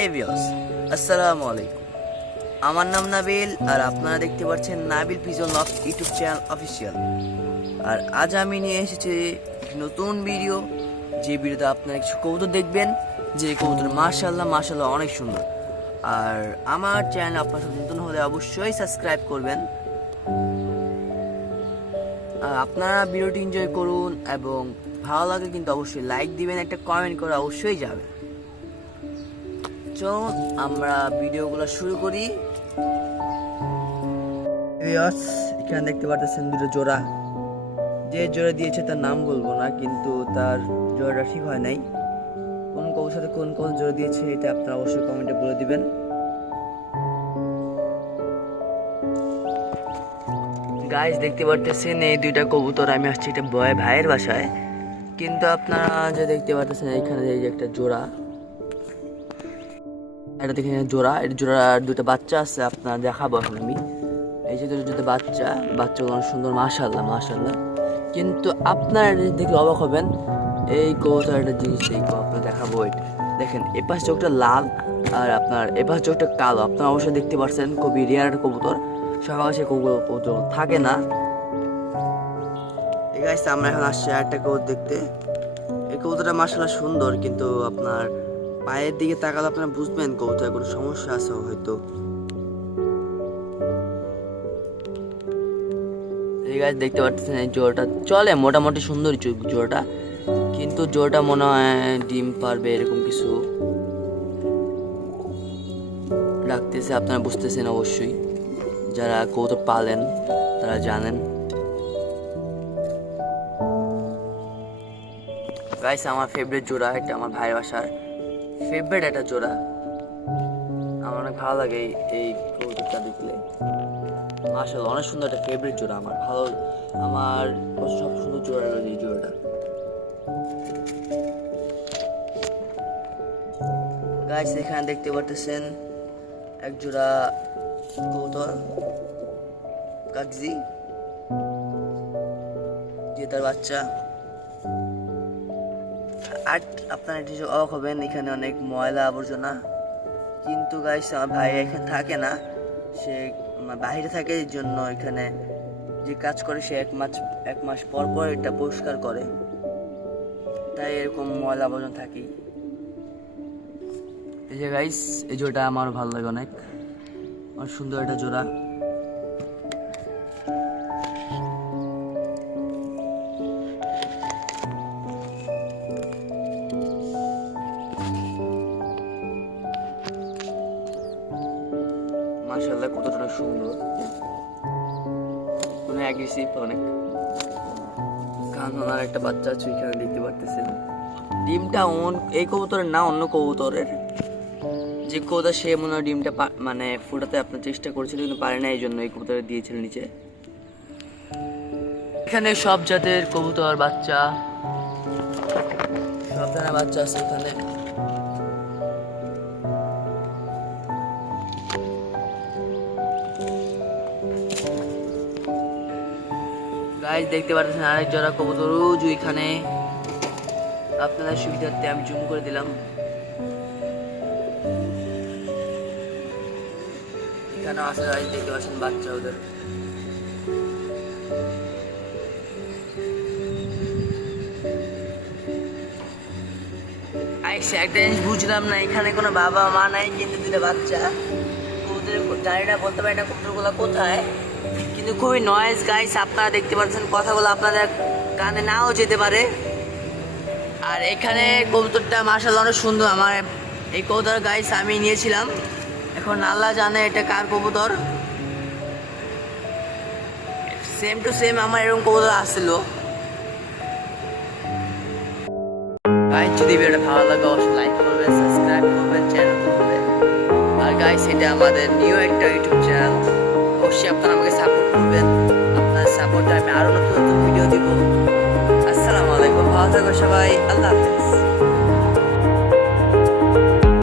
এই ভিউয়ার্স, আসসালামু আলাইকুম। আমার নাম নাবিল আর আপনারা দেখতে পাচ্ছেন Nabil pigeon love YouTube channel official. আর আজ আমি নিয়ে এসেছি একটি নতুন ভিডিও, যে ভিডিওতে আপনারা কিছু কবুতর দেখবেন, যে কবুতর মাশাআল্লাহ অনেক সুন্দর। আর আমার চ্যানেল আপনারা নতুন হলে অবশ্যই সাবস্ক্রাইব করবেন। আর আপনারা ভিডিওটি এনজয় করুন এবং ভালো লাগে কিন্তু অবশ্যই লাইক দিবেন, একটা কমেন্ট করে অবশ্যই যাবেন। চলুন আমরা ভিডিওগুলো শুরু করি। এখানে দেখতে পাচ্ছেন দুটো জোড়া, যে জোড়া দিয়েছে তার নাম বলবো না, কিন্তু তার জোড়াটা ঠিক হয় নাই। কোন কবুতরের সাথে কোন জোড়া দিয়েছে এটা আপনারা অবশ্যই কমেন্টে বলে দিবেন। গাইস দেখতে পাচ্ছেন এই দুইটা কবুতর আমি আসছি এটা ভাইয়ের বাসায়, কিন্তু আপনারা যে দেখতে পাচ্ছেন এখানে এই যে একটা জোড়া, এটা দেখেন জোড়া, এর জোড়ার দুটো বাচ্চা আছে, আপনার দেখাবো এখন আমি। এই যে দুটো বাচ্চাগুলো অনেক সুন্দর, মাশাআল্লাহ। কিন্তু আপনারা দেখলে অবাক হবেন, এই কবুতর একটা জিনিস দেখবো আপনার দেখাবো। এটা দেখেন এ পাশ চোখটা লাল আর আপনার এ পাশ চোখটা কালো। আপনারা অবশ্যই দেখতে পাচ্ছেন, খুবই রেয়ার কবুতর, সবার কাছে কবুতর থাকে না। ঠিক আছে, আমরা এখন আসছি একটা কবুতর দেখতে। এই কবুতরটা মাশাআল্লাহ সুন্দর, কিন্তু আপনার পায়ের দিকে তাকালে আপনারা বুঝবেন কবুতরের কোনো সমস্যা আছে হয়তো। এই গাছ দেখতে পাচ্ছেন এই জোড়াটা চলে মোটামুটি সুন্দর জোড়াটা, কিন্তু জোড়াটা মনে হয় ডিম পারবে এরকম কিছু ডাকতেছে। আপনারা বুঝতেছেন অবশ্যই, যারা কবুতর পালেন তারা জানেন। গাইস আমার ফেভারিট জোড়া, এটা আমার ভাইয়ের বাসার ফেভারিট একটা জোড়া। আমার অনেক ভালো লাগে এই কবুতরটা দেখলে, মাশাআল্লাহ অনেক সুন্দর একটা ফেভারিট জোড়া আমার। আমার সব সুন্দর জোড়া রয়েছে এই জোড়াটা। গাইস এখানে দেখতে পাচ্ছেন এক জোড়া কবুতর কাগজি, যে তার বাচ্চা। আর আপনারা এটি অবাক হবেন, এখানে অনেক ময়লা আবর্জনা, কিন্তু গাইস আমার ভাই এখানে থাকে না, সে বাইরে থাকে। এই জন্য এখানে যে কাজ করে সে এক মাস পর পর এটা পরিষ্কার করে, তাই এরকম ময়লা আবর্জনা থাকি। এই যে গাইস এই জোড়াটা আমার ভালো লাগে অনেক সুন্দর একটা জোড়া। মাশাআল্লাহ কতটা অনেক সুন্দর, অনেক অ্যাগ্রেসিভ, অনেক কাননার একটা বাচ্চা আছে এখানে দেখতে পারতেছেন। ডিমটা এই কবুতরের না, অন্য কবুতরের। যে কবুতর সে মনে হয় ডিমটা মানে ফোটাতে আপনার চেষ্টা করেছিল কিন্তু পারে না, এই জন্য এই কবুতরের দিয়েছিল নিচে। এখানে সব জাতের কবুতর বাচ্চা, সব ধরনের বাচ্চা আছে এখানে। গাইস দেখতে পাচ্ছেন আরেক জোড়া কবুতর এখানে, আপনাদের সুবিধার্থে আমি জুম করে দিলাম। এখানে আছে গাইস দেখতে পাচ্ছেন বাচ্চা ওদের। একটা জিনিস বুঝলাম না, এখানে কোনো বাবা মা নাই, কিন্তু দুটো বাচ্চা কবুতরের জানি না, বলতে পারি না কবুতরগুলো কোথায়, কিন্তু খুবই নয়েজ গাইস। আপনারা দেখতে পাচ্ছেন কথাগুলো আপনাদের কানে নাও যেতে পারে। আর এখানে কবুতরটা মাশাআল্লাহ অনেক সুন্দর। আমার এই কবুতর গাইস আমি নিয়েছিলাম, এখন আল্লাহ জানে এটা কার কবুতর। সেম টু সেম আমার এরকম কবুতর আসছিল। গাইস যদি ভিডিওটা ভালো লাগে অবশ্যই লাইক করবেন, সাবস্ক্রাইব করবেন, চ্যানেল করবেন। আর গাইস এটা আমাদের নিউ একটা ইউটিউব চ্যানেল, অবশ্যই আপনারা আমাকে সাপোর্ট করবেন। আপনার সাপোর্টে আমি আরো নতুন ভিডিও দিব। আসসালামু আলাইকুম, ভালো থাকো সবাই, আল্লাহ হাফেজ।